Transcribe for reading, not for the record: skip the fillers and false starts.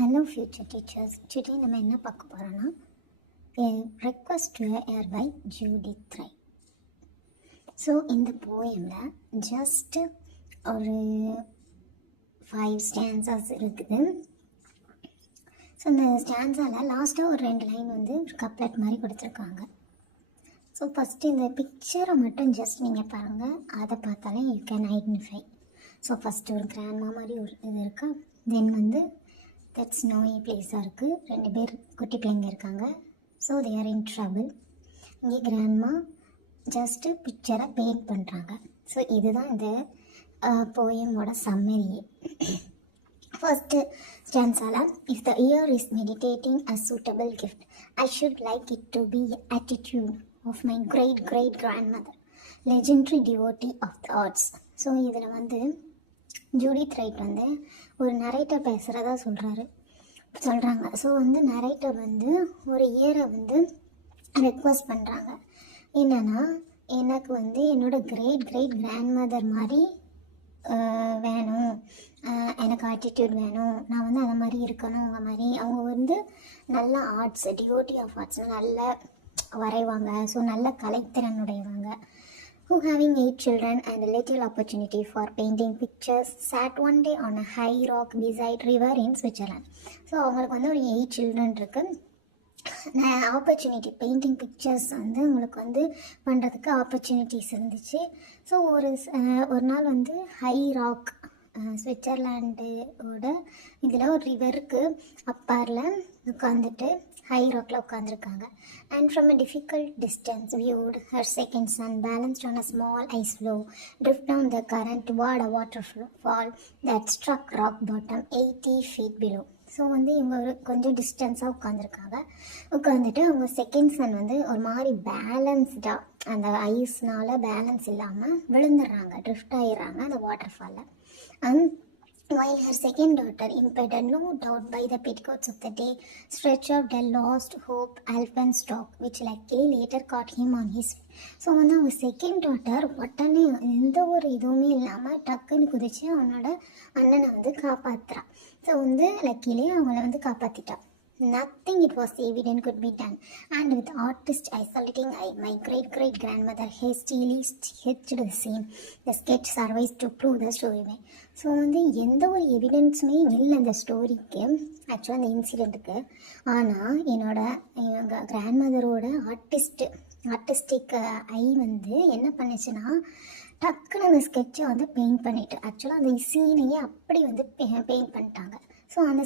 Hello future teachers. Today நம்ம என்ன பார்க்க போறோம்னா A Request to a Air by Judith Ray. So இந்த போயமில் ஜஸ்ட் ஒரு 5 ஸ்டான்ஸாஸ் இருக்குது. ஸோ இந்த ஸ்டான்ஸால் லாஸ்ட்டாக ஒரு 2 லைன் வந்து ஒரு கப்லெட் மாதிரி கொடுத்துருக்காங்க. ஸோ ஃபஸ்ட்டு இந்த பிக்சரை மட்டும் ஜஸ்ட் நீங்கள் பாருங்கள், அதை பார்த்தாலே you can identify. So first ஒரு கிராண்ட்மா மாதிரி ஒரு இது இருக்கா, தென் வந்து தட்ஸ் நோய் பிளேஸாக இருக்குது, 2 பேர் குட்டி பிள்ளைங்க இருக்காங்க. So they are in trouble. இங்கே கிராண்ட்மா ஜஸ்ட்டு பிக்சரை பெயிண்ட் பண்ணுறாங்க. ஸோ இதுதான் இந்த போயமோட சம்மரி. ஃபர்ஸ்ட்டு ஸ்டான்ஸால் if the year is meditating a suitable gift I should like it to be attitude of my great great grandmother, legendary devotee of the arts. So இதில் வந்து Judith right வந்து ஒரு narrator பேசுகிறதா சொல்கிறாங்க. So வந்து narrator வந்து ஒரு இயரை வந்து ரெக்வஸ்ட் பண்ணுறாங்க. என்னென்னா, எனக்கு வந்து என்னோடய கிரேட் கிரேட் கிராண்ட்மதர் மாதிரி வேணும், எனக்கு ஆட்டிடியூட் வேணும், நான் வந்து அந்த மாதிரி இருக்கணும். அந்த மாதிரி அவங்க வந்து நல்ல ஆர்ட்ஸ், டிவோட்டி ஆஃப் ஆர்ட்ஸ்னால் நல்ல வரைவாங்க. ஸோ நல்ல கலைத்திறனுடையவங்க. Who having 8 children and a little opportunity for painting pictures sat one day on a high rock beside river in Switzerland. So அவங்களுக்கு வந்து ஒரு 8 children இருக்குது. ஆப்பர்ச்சுனிட்டி பெயிண்டிங் பிக்சர்ஸ் வந்து உங்களுக்கு வந்து பண்ணுறதுக்கு ஆப்பர்ச்சுனிட்டிஸ் இருந்துச்சு. ஸோ ஒரு நாள் வந்து ஹை ராக் சுவிட்சர்லாண்டோட இதில் ஒரு ரிவருக்கு அப்பாரில் உட்காந்துட்டு ஹை ராக்கில் உட்காந்துருக்காங்க. And from a difficult distance viewed her second son balanced on a small ice floe drift down the current toward a waterfall that struck rock bottom 80 feet below. So வந்து இவங்க ஒரு கொஞ்சம் டிஸ்டன்ஸாக உட்காந்துட்டு அவங்க second Sun வந்து ஒரு மாதிரி பேலன்ஸ்டாக அந்த ஐஸ்னால் பேலன்ஸ் இல்லாமல் விழுந்துடுறாங்க, ட்ரிஃப்ட் ஆகிடுறாங்க அந்த water ஃபாலில். And while her second daughter, impeded no doubt by the petticoats of the day, stretched out a lost hope alpenstock, which luckily later caught him on his way. So வந்து அவங்க second daughter உடனே எந்த ஒரு இதுவுமே இல்லாமல் டக்குன்னு குதித்து அவனோட அண்ணனை வந்து காப்பாற்றுறான். ஸோ வந்து லக்கிலே அவங்கள வந்து காப்பாற்றிட்டா. Nothing it was evident could be done, and with artist isolating eye, my great great grandmother hastily sketched the scene. The sketch survives to prove the story. So வந்து எந்த ஒரு எவிடன்ஸுமே இல்லை இந்த ஸ்டோரிக்கு, ஆக்சுவலாக அந்த இன்சிடெண்ட்டுக்கு. ஆனால் எங்கள் கிராண்ட்மதரோட ஆர்டிஸ்டிக் ஐ வந்து என்ன பண்ணுச்சுன்னா, டக்குன்னு அந்த ஸ்கெட்சை வந்து பெயிண்ட் பண்ணிட்டு ஆக்சுவலாக அந்த சீனையே அப்படி வந்து பெயிண்ட் பண்ணிட்டாங்க. ஸோ அந்த